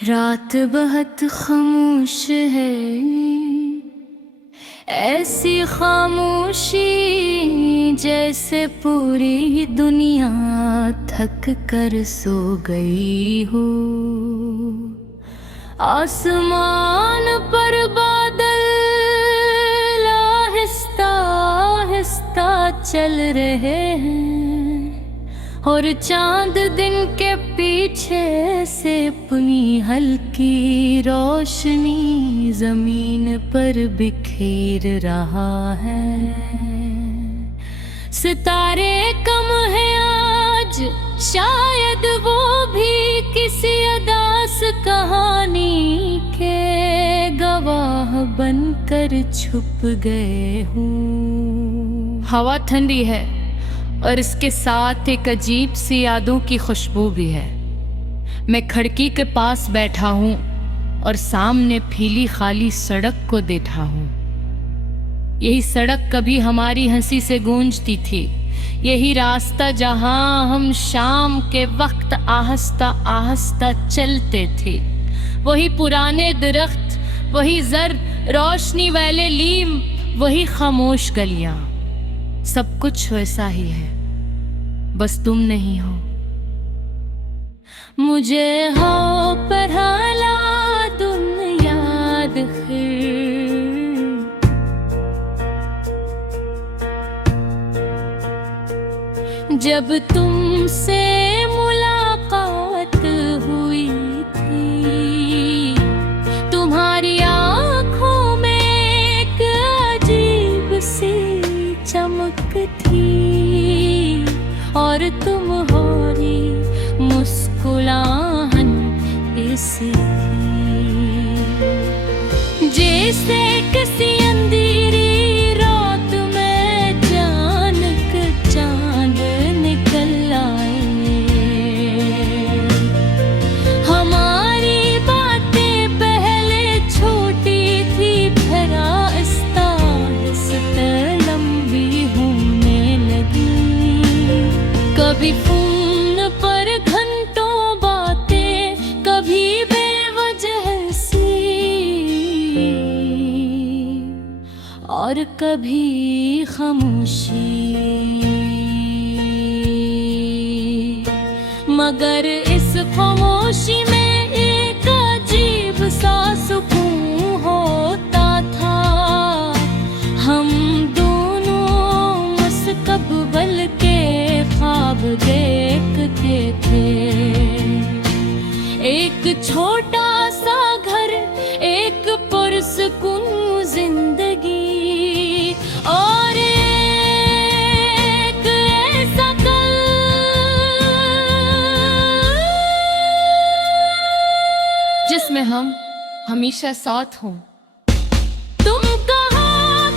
रात बहुत खामोश है, ऐसी खामोशी जैसे पूरी दुनिया थक कर सो गई हो। आसमान पर बादल आहिस्ता आहिस्ता चल रहे हैं और चांद दिन के पीछे से अपनी हल्की रोशनी जमीन पर बिखेर रहा है। सितारे कम हैं आज, शायद वो भी किसी अदास कहानी के गवाह बनकर छुप गए हूँ। हवा ठंडी है और इसके साथ एक अजीब सी यादों की खुशबू भी है। मैं खिड़की के पास बैठा हूँ और सामने फीली खाली सड़क को देखा हूँ। यही सड़क कभी हमारी हंसी से गूंजती थी, यही रास्ता जहाँ हम शाम के वक्त आहिस्ता आहिस्ता चलते थे। वही पुराने दरख्त, वही जर्द रोशनी वाले लीम, वही खामोश गलियां। सब कुछ वैसा ही है, बस तुम नहीं हो। मुझे हो पर हाला तुम याद है, जब तुमसे मुलाकात हुई थी। तुम्हारी आंखों में एक अजीब सी चमक थी और तुम्हारी मुस्कुराहट ऐसी जैसे किसी अंधेरी रात में अचानक चांद निकल आए। हमारी बातें पहले छोटी थी, फिर आहिस्ता आहिस्ता लंबी होने लगी। कभी फोन पर घंटों बातें, कभी बेवजह सी, और कभी खामोशी। मगर इस खामोशी में एक अजीब सा सुकून होता था। हम दोनों मुस्तकबिल के ख्वाब देखते थे। एक छोटा सा घर, एक पुरसुकून जिंदगी, और एक ऐसा कल जिसमें हम हमेशा साथ हों। तुम कहा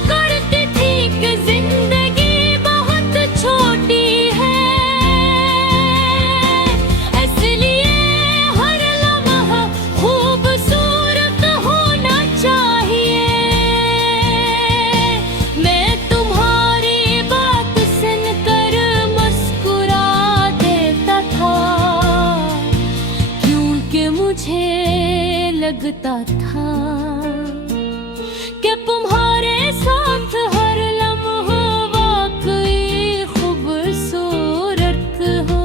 करती थी कि जिंदगी बहुत छोटी है, इसलिए हर लम्हा खूबसूरत होना चाहिए। मैं तुम्हारी बात सुनकर मुस्कुरा देता था, क्योंकि मुझे लगता था कि तुम्हारे साथ हर लम्हा वाकई खूबसूरत हो।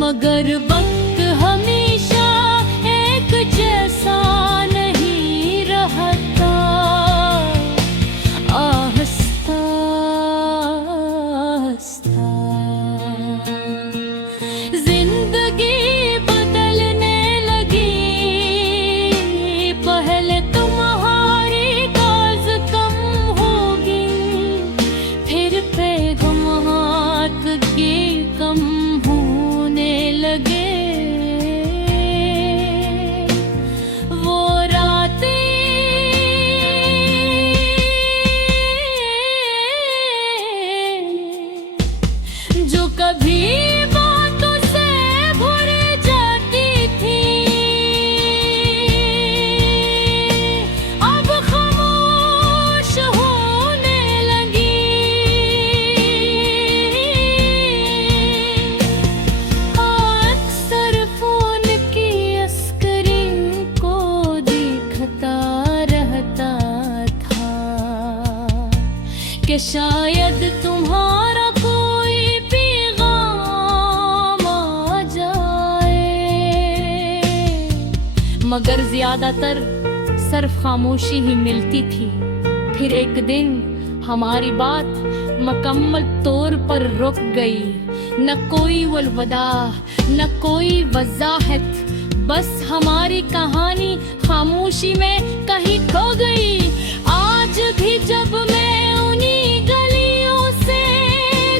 मगर वक्त हमेशा एक जैसा नहीं रहता। आहिस्ता आहिस्ता जिंदगी बदलने लगी। पहले तुम्हारी गाज कम होगी, फिर पैगाम हाथ के कम होने लगे। कि शायद तुम्हारा कोई पैगाम आ जाए। मगर ज्यादातर सिर्फ खामोशी ही मिलती थी। फिर एक दिन हमारी बात मुकम्मल तौर पर रुक गई। न कोई वलवदा, न कोई वजाहत, बस हमारी कहानी खामोशी में कहीं खो गई। आज भी जब मैं उन्हीं गलियों से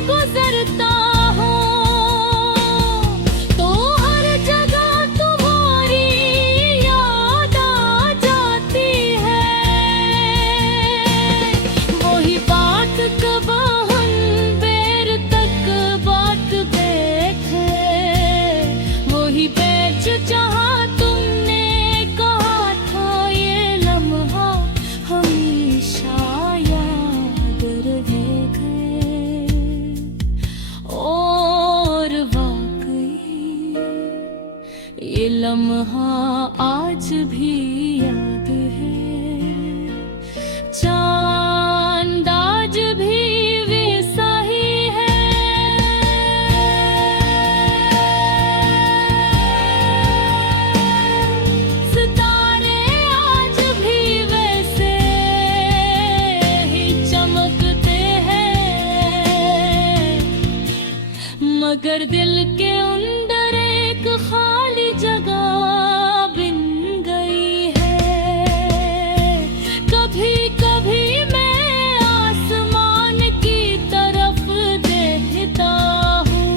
गुजरता हूँ तो हर जगह तुम्हारी याद आ जाती है। वही बात कबाहन बेर तक बाट देखे, वही बेच जहाँ तुमने कहा था ये लम्हा हमेशा याद रहेगा। और वाकई ये लम्हा आज भी याद है। चांद आज भी वैसा ही है। सितारे आज भी वैसे ही चमकते हैं, मगर दिल के अंदर एक खाली जगह बिन गई है। कभी कभी मैं आसमान की तरफ देखता हूँ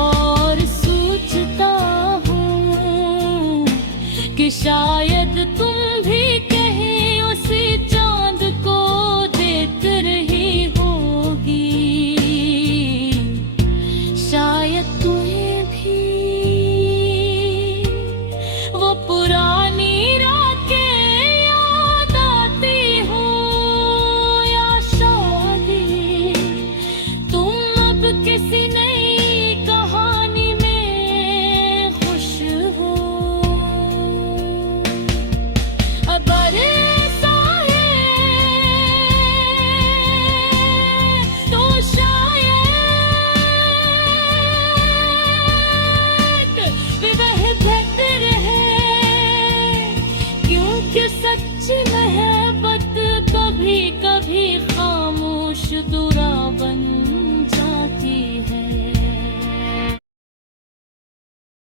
और सोचता हूँ कि शायद तुम